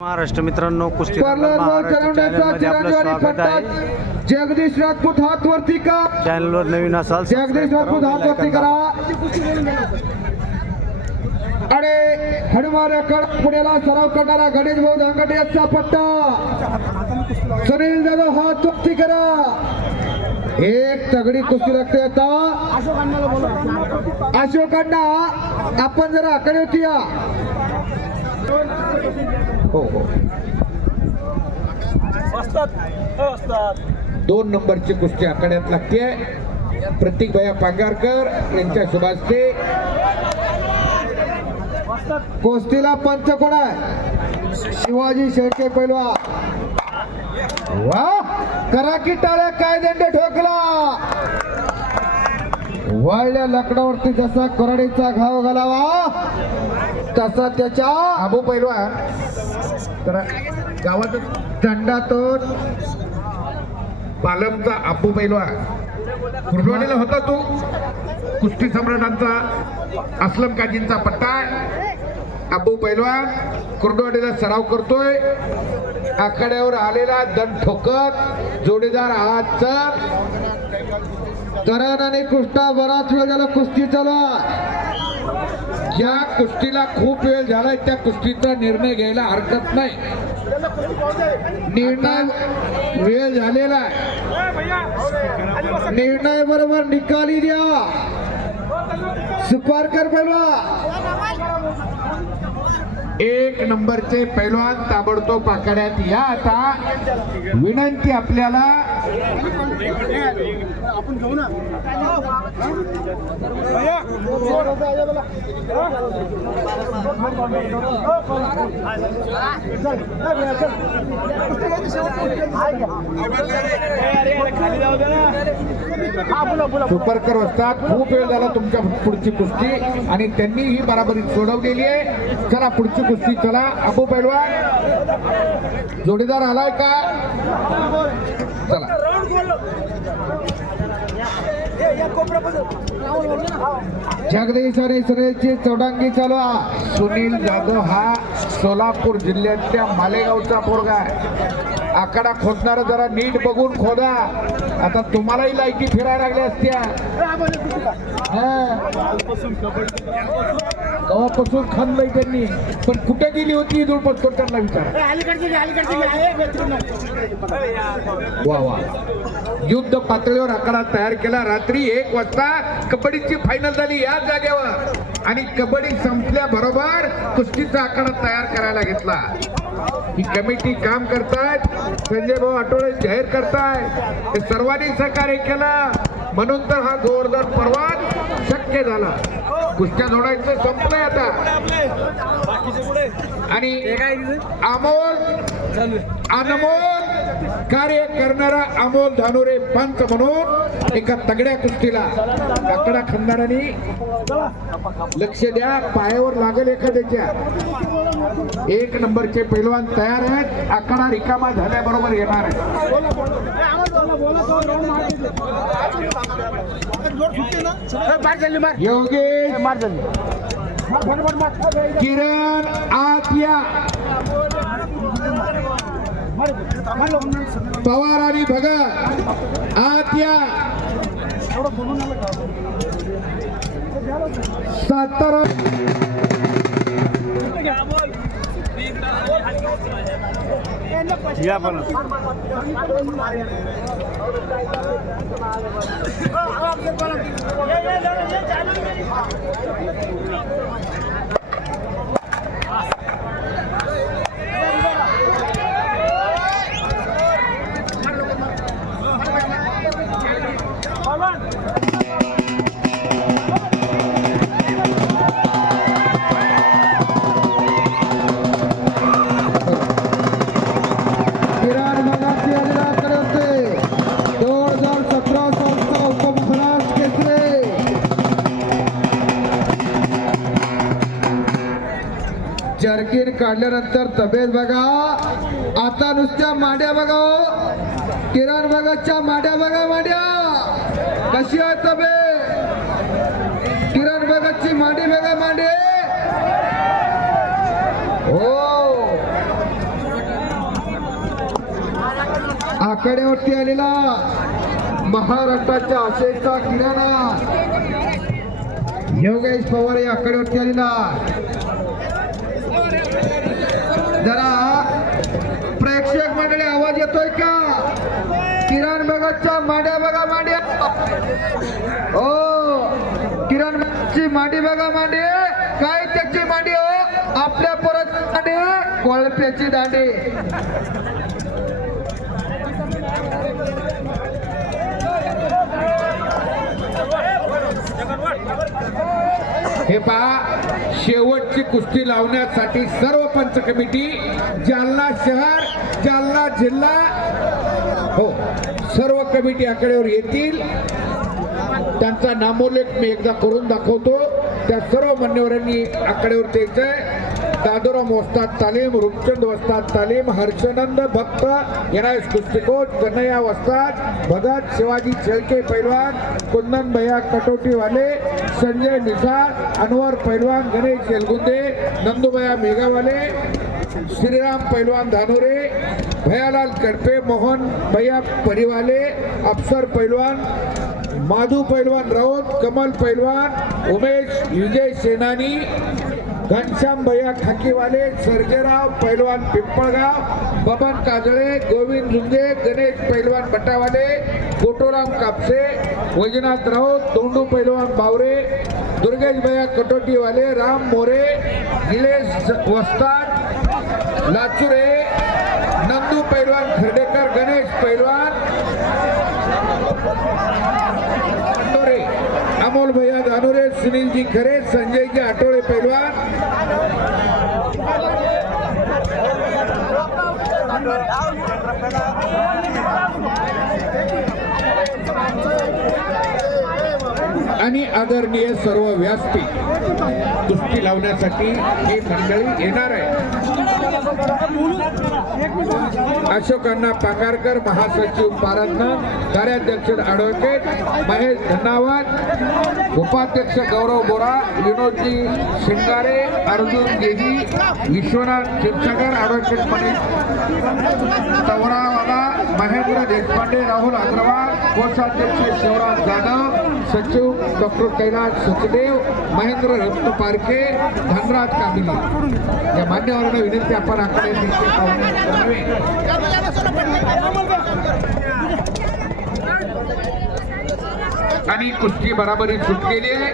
महाराष्ट्र मित्रांनो, कुस्ती महाराष्ट्र आपलं स्वागत आहे. जगदीश राजपूत हात वरती का चॅनलवर नवीन असाल जगदीश राजपूत हात वरती करा. अरे हनुमान पुण्याला सराव करणारा गणेश भाऊ धांगटे यांचा पट्टा. सुनील जाधव हात वरती करा. एक तगडी कुस्ती लागते आता. अशोकांना आपण जरा आकडे होती या. हो हो 2 नंबरची कुस्ती आखाड्यात लागते. प्रतीक भैया पांगारकर यांच्या शुभास्ते. कुस्तीला पंच कोण आहे? शिवाजी शेळके पैलवान. वा करा की टाळ्या. काय दंड ठोकला. वळल्या लकडावरती जसा करडीचा घाव घालावा तसा त्याच्या आबू पैलवान तर गावात दंडातून पालमचा आबू पैलवान कुर्डवाडीला होता. तो कुस्ती सम्राटांचा असलम काजींचा पट्टा. आबू पैलवान कुर्डवाडीला सराव करतोय. आखाड्यावर आलेला दंड ठोकत जोडीदार हात करण आणि कुस्ता. बराच वेळ झाला कुस्ती चालू. ज्या कुस्तीला खूप वेळ झालाय त्या कुस्तीचा निर्णय घ्यायला हरकत नाही. निर्णय वेळ झालेला आहे. निर्णय बरोबर निकाली द्या. सुपारकर पैलवान 1 नंबरचे पैलवान ताबडतोब आखाड्यात या. आता विनंती आपल्याला आपण घेऊ ना. सुपरकर असतात. खूप वेळ झाला तुमच्या पुढची कुस्ती आणि त्यांनी ही बराबरी सोडवलेली आहे. चला पुढची कुस्ती चला. अबू पैलवान जोडीदार आलाय का? चला जगदीश आणि सुनीलची चौडांगी चालू आहे. सुनील जाधव हा सोलापूर जिल्ह्यातल्या मालेगावचा पोरगा आहे. आकडा खोदणारा जरा नीट बघून खोदा. आता तुम्हालाही लायकी फिरायला लागल्या असत्या. कवापासून खाल्लंय त्यांनी. पण कुठे गेली होती दुर्पत त्यांना विचार. वा वा युद्ध पातळीवर आकडा तयार केला. रात्री 1 वाजता कबड्डीची फायनल झाली या जागेवर आणि कबड्डी संपल्याबरोबर कुस्तीचा आकडा तयार करायला घेतला. ही कमिटी काम करतायत. संजय भाऊ आठवडे जाहीर करतायत. ते सर्वांनी सहकार्य केलं म्हणून तर हा जोरदार परवान शक्य झाला. कुस्त्या जोडायचं संपलंय आता. आणि अनमोल कार्य करणारा अमोल धानोरे पंच म्हणून एका तगड्या कुस्तीला आकडा खंदारांनी लक्ष द्या. पायावर लागेल एखाद्याच्या. 1 नंबरचे पैलवान तयार आहेत. आकडा रिकामा झाल्याबरोबर येणार आहे. योगेश किरण आत्या पवार आणि भगत आत्या सातारा या पण जर्किन काढल्यानंतर तब्येत बघा. आता नुसत्या मांड्या बघा. किरण भगतच्या मांड्या बघा. मांड्या कशी आहे तब्येत? किरण भगतची मांडी बघा. मांडी हो आखाड्यावरती आलेला महाराष्ट्राच्या आशेचा किराणा योगेश पवार या आखाड्यावरती आलेला. जरा प्रेक्षक मंडळी आवाज येतोय का? किरण भगतच्या मांड्या बघा, मांड्या. ओ किरण भगतची मांडी बघा, मांडी. काय त्याची मांडी हो? आपल्या परत मांडी, कोळप्याची दांडी. हे पहा, शेवटची कुस्ती लावण्यासाठी सर्व पंच कमिटी, जालना शहर, जालना जिल्हा, हो सर्व कमिटी आकड्यावर येतील. त्यांचा नामोल्लेख मी एकदा करून दाखवतो. त्या सर्व मान्यवरांनी आकड्यावर यायचंय. दादोराम वस्ताद तालीम, रूपचंद वस्ताद तालीम, हर्षनंद भक्त येणास कुस्तीकोच, कन्हैया वस्ताद, भगत शिवाजी शेळके पैलवान, कुंदन भैया कटोटीवाले, संजय निसार, अनवर पैलवान, गणेश येलगुंदे, नंदुभैया मेघावाले, श्रीराम पैलवान धानोरे, भैयालाल कडपे, मोहन भैया परिवाले, अफसर पैलवान, माधू पैलवान राऊत, कमल पैलवान, उमेश विजय सेनानी, घनश्याम भैया ठाकीवाले, सर्जेराव पैलवान पिंपळगाव, बबन काजळे, गोविंद झुंगे, गणेश पैलवान बटावाले, कोटोराम कापसे, वैजनाथ राऊत, तोंडू पैलवान बावरे, दुर्गेश भैया कटोटीवाले, राम मोरे, निलेश वस्ताद लाचुरे, नंदू पैलवान खर्डेकर, गणेश पैलवान अंडोरे, अमोल भैया धानोरे, सुनीलजी खरे, संजयजी आठवळे पैलवान, आणि आदरणीय सर्व व्यासपीठ कुस्ती लावण्यासाठी ही मंडळी येणार आहे. अशोक अण्णा पांगारकर, महासचिव पारत्न, कार्याध्यक्ष ॲडव्होकेट महेश धन्नावत, उपाध्यक्ष गौरव बोरा, विनोदजी शिंगारे, अर्जुन गेजी, विश्वनाथ क्षीरसागर, ॲडव्होकेट मनीष तवरावाला, महेंद्र देशपांडे, राहुल अग्रवाल, कोषाध्यक्ष शिवराज जाधव, सचिव डॉक्टर कैलास सचदेव, महेंद्र रत्न पारखे, धनराज कामिली या मान्यवरांना विनंती आपण आकडे आणि कुस्ती बराबरी सुटलेली आहे.